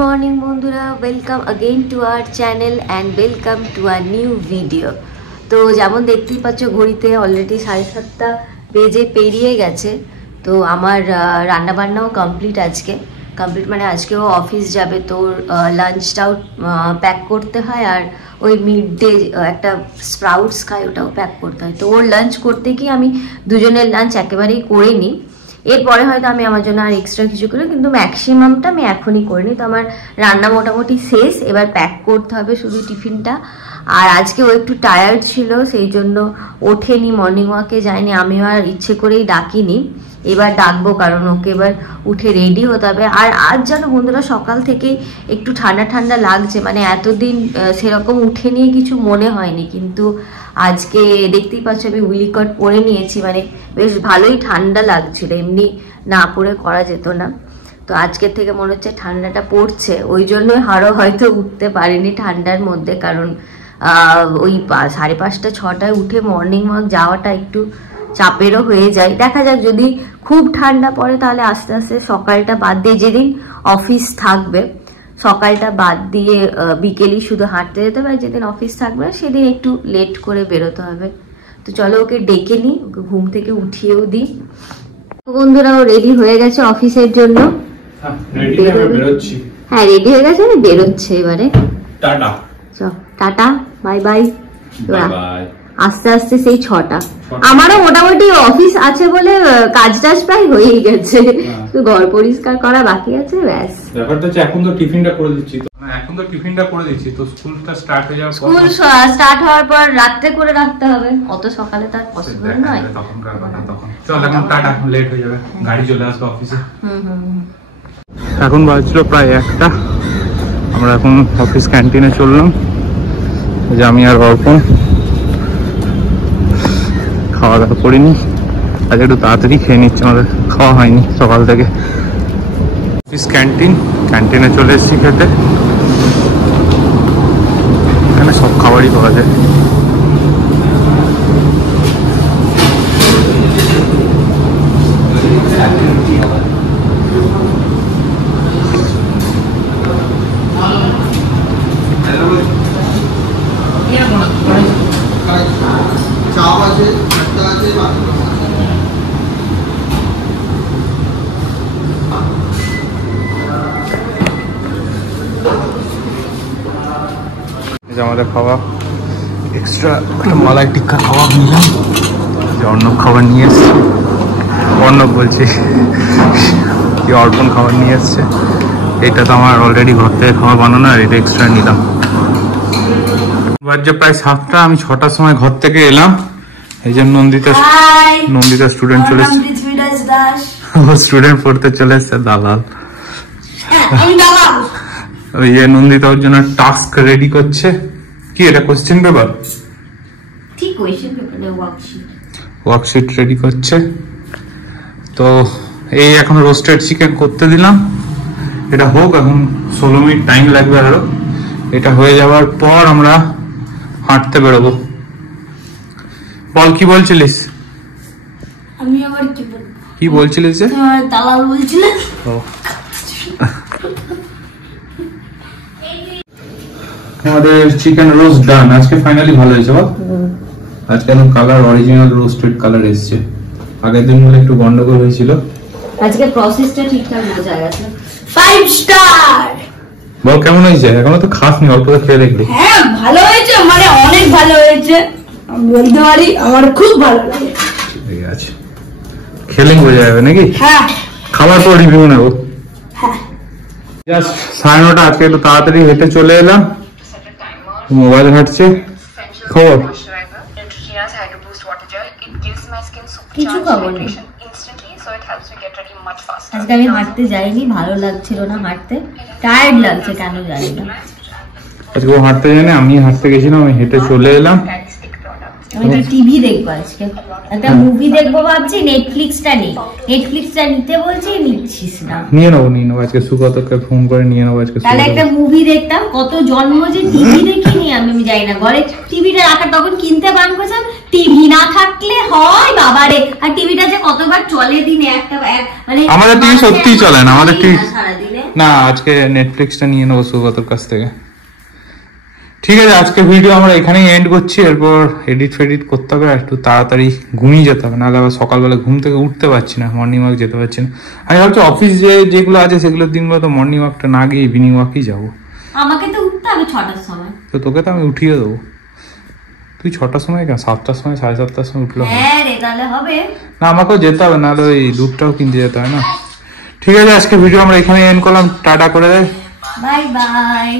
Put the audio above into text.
Morning বন্ধুরা, welcome again to our channel and welcome to a new video. তো যেমন দেখতেই পাচ্ছ ঘড়িতে অলরেডি 7:30 বেজে পেরিয়ে গেছে। তো আমার রান্নাবান্নাও কমপ্লিট কমপ্লিট মানে আজকেও অফিস যাবে, তো লাঞ্চটাও প্যাক করতে হয়, আর ওই মিড ডে একটা স্প্রাউটস খায় ওটাও প্যাক করতে হয়। তো ওর লাঞ্চ করতে গিয়ে আমি দুজনের লাঞ্চ একেবারেই করে নিই। এরপরে হয়তো আমি আমার জন্য আর এক্সট্রা কিছু করি, কিন্তু ম্যাক্সিমামটা আমি এখনই করিনি। তো আমার রান্না মোটামুটি শেষ, এবার প্যাক করতে হবে শুধু টিফিনটা। আর আজকে ও একটু টায়ার্ড ছিল, সেই জন্য ওঠেনি, মর্নিং ওয়াকে যায়নি। আমিও আর ইচ্ছে করেই ডাকিনি, এবার ডাকবো, কারণ ওকে এবার উঠে রেডি হতে হবে। আর আজ যেন বন্ধুরা সকাল থেকেই একটু ঠান্ডা ঠান্ডা লাগছে, মানে এতদিন সেরকম উঠে নিয়ে কিছু মনে হয়নি, কিন্তু আজকে দেখতেই পাচ্ছ আমি উইলিকট পরে নিয়েছি, মানে বেশ ভালোই ঠান্ডা লাগছিল, এমনি না পরে করা যেত না। তো আজকের থেকে মনে হচ্ছে ঠান্ডাটা পড়ছে, ওই জন্যই আরও হয়তো উঠতে পারিনি ঠান্ডার মধ্যে, কারণ ওই 5:30 6টায় উঠে মর্নিং ওয়াক যাওয়াটা একটু চাপেরও হয়ে যায়। দেখা যাক, যদি খুব ঠান্ডা পড়ে তাহলে আস্তে আস্তে সকালটা বাদ দিয়ে, যেদিন অফিস থাকবে সকালটা বাদ দিয়ে বিকেলই শুধু হাঁটতে যেতে হবে, যেদিন অফিস থাকবে সেদিন একটু লেট করে বেরোতে হবে। তো চলো ওকে ডেকে নিই, ওকে ঘুম থেকে উঠিয়েও দিই। বন্ধুরা, ও রেডি হয়ে গেছে অফিসের জন্য। হ্যাঁ, রেডি হয়ে গেছে, বেরোচ্ছে এবারে। Tata, bye bye. আস্তে আস্তে সেই 6টা। আমারও মোটামুটি অফিস আছে বলে কাজ টাজ প্রায় হয়েই গেছে, ঘর পরিষ্কার করা বাকি আছে, ব্যাস। ব্যাপারটা হচ্ছে এখন তো টিফিনটা করে দিচ্ছি, তো স্কুলটা স্টার্ট হয়ে যাওয়ার পর, স্কুল স্টার্ট হওয়ার পর রাতে করে রাখতে হবে, অত সকালে তার পসিবল নয়। তখন চল, এখন টাটা, লেট হয়ে যাবে, গাড়ি চলে আসবে অফিসে। এখন বাজলো প্রায় 1টা। আমরা এখন অফিস ক্যান্টিনে চললাম, যে আমি আর অর্পণ খাওয়া দাওয়া করিনি, আজ একটু তাড়াতাড়ি খেয়ে নিচ্ছি, আমাদের খাওয়া হয়নি সকাল থেকে। অফিস ক্যান্টিনে চলে এসেছি খেতে। এখানে সব খাবারই পাওয়া যায়। আমাদের খাওয়া এক্সট্রা একটা মালাই টিক্কা খাওয়া নিলাম, যে অর্ণব খাবার নিয়ে এসছে, অর্ণব বলছি কি অর্পণ খাবার নিয়ে এসছে। এটা তো আমার অলরেডি ঘর থেকে খাওয়া বানানো, আর এটা এক্সট্রা নিলাম। বাজে প্রায় 7টা, আমি 6টার সময় ঘর থেকে এলাম। এই যে নন্দিতা স্টুডেন্ট চলে এসছে, স্টুডেন্ট পড়তে চলে এসছে, দালাল। ইয়ে নন্দিতা ওর জন্য টাস্ক রেডি করছে। কি এটা, কোশ্চেন পেপার? ঠিক, কোশ্চেন পেপার না, ওয়ার্কশিট রেডি করছে। তো এই এখন রোস্টেড চিকেন করতে দিলাম, এটা হোক, এখন 16 মিনিট টাইম লাগবে আরো। এটা হয়ে যাওয়ার পর আমরা হাঁটতে বেরোবো। বল, কি বলছিলিস? আমি আবার কি বলছিলিস? যে দালাল বলছিলে। আমাদের চিকেন রোস্ট ডান, আজকে ফাইনালি ভালো হয়েছে। বল, আজকে একদম কালার অরিজিনাল রোস্টেড কালার এসেছে। আগের দিন বলে একটু গন্ডগোল হয়েছিল, আজকে প্রসেসটা ঠিকঠাক বোঝা গেছে। 5 স্টার। বল কেমন হয়েছে? এখনো তো খাসনি, অল্প খেয়ে দেখলি। হ্যাঁ, ভালো হয়েছে, মানে অনেক ভালো হয়েছে, আমি বলতে পারি আমার খুব ভালো লাগে। ঠিক আছে, খেলেই বোঝা যাবে নাকি? হ্যাঁ, খাবার পর রিভিউ নেবো। হ্যাঁ, জাস্ট 9:30, আজকে একটু তাড়াতাড়ি হেঁটে চলে এলাম, মোবাইল ঘাটছে। খবর কিছু খবর নেই। আজকে আমি হাঁটতে যাইনি, ভালো লাগছিল না হাঁটতে, টায়ার্ড লাগছে কেন জানি না। আজকে ও হাঁটতে যায়নি, আমি হাঁটতে গেছিলাম, আমি হেঁটে চলে এলাম। আমি তো টিভি দেখবো আজকে, একটা মুভি দেখবো ভাবছি, নেটফ্লিক্সটা নেই, নেটফ্লিক্সটা নিতে বলছি, নিচ্ছিস না। নিয়ে নেবো আজকে, সুগতকে ফোন করে নিয়ে নেবো আজকে। তাহলে একটা মুভি দেখতাম, কত জন্ম যে টিভি দেখিনি আমি যাই না, ঘরে টিভিটা রাখা তখন কিনতে বান করছিলাম, টিভি না থাকলে হয় বাবারে, আর টিভিটা যে কতবার চলে দিনে একটা, মানে আমাদের টিভি সত্যিই চলে না, আমাদের টিভি সারাদিনে না। আজকে নেটফ্লিক্সটা নিয়ে নেবো সুগতর কাছ থেকে। ঠিক আছে, আজকে ভিডিও আমরা এখানেই এন্ড করছি, এরপর এডিট ফেডিট করতে হবে, একটু তাড়াতাড়ি ঘুমিয়ে যেতে হবে, নাহলে আবার সকালবেলা ঘুম থেকে উঠতে পারছি না, মর্নিং ওয়াক যেতে পারছি না। আমি ভাবছি অফিস যেগুলো আছে সেগুলোর দিনগুলো তো মর্নিং ওয়াকটা না গিয়ে ইভিনিং ওয়াকই যাবো। আমাকে তো উঠতে হবে 6টার সময়। তো তোকে তো আমি উঠিয়ে দেবো। তুই 6টার সময় কেন, 7টার সময়, 7:30টার সময় উঠলে হবে। হ্যাঁ রে, তাহলে হবে না, আমাকেও যেতে হবে, নাহলে ওই দুধটাও কিনতে যেতে হয় না। ঠিক আছে, আজকে ভিডিও আমরা এখানে এন্ড করলাম, টাটা করে দেয়, বাই বাই।